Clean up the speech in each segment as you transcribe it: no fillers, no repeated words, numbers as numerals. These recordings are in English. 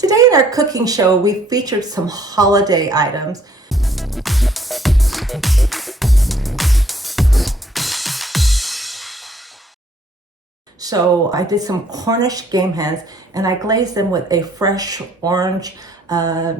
Today in our cooking show, we featured some holiday items. So I did some Cornish game hens and I glazed them with a fresh orange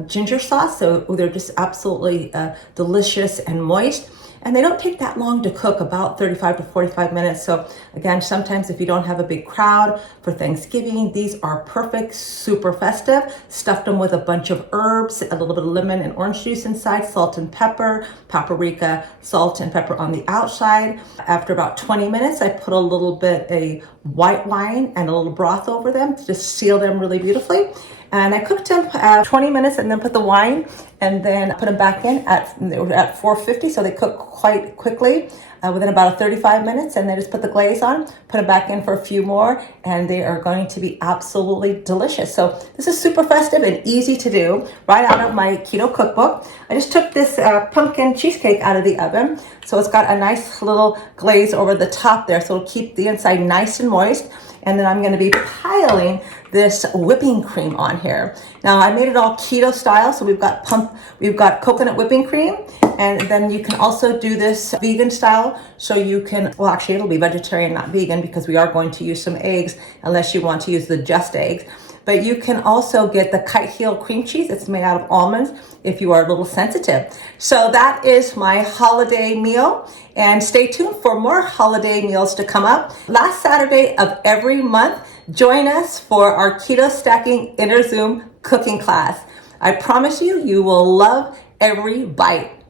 ginger sauce. So they're just absolutely delicious and moist. And they don't take that long to cook, about 35 to 45 minutes. So again, sometimes if you don't have a big crowd for Thanksgiving, these are perfect, super festive. Stuffed them with a bunch of herbs, a little bit of lemon and orange juice inside, salt and pepper, paprika, salt and pepper on the outside. After about 20 minutes, I put a little bit of white wine and a little broth over them to just seal them really beautifully. And I cooked them 20 minutes and then put the wine and then put them back in at 450, so they cook quite quickly within about 35 minutes, and then just put the glaze on, put them back in for a few more, and they are going to be absolutely delicious. So this is super festive and easy to do, right out of my keto cookbook. I just took this pumpkin cheesecake out of the oven, so it's got a nice little glaze over the top there, so it'll keep the inside nice and moist. And then I'm going to be piling this whipping cream on here. Now I made it all keto style, so we've got coconut whipping cream, and then you can also do this vegan style. So you can, well, actually it'll be vegetarian, not vegan, because we are going to use some eggs, unless you want to use the just eggs. But you can also get the kite heel cream cheese. It's made out of almonds if you are a little sensitive. So that is my holiday meal. And stay tuned for more holiday meals to come up. Last Saturday of every month, join us for our Keto Stacking Inner Zoom cooking class. I promise you, you will love every bite.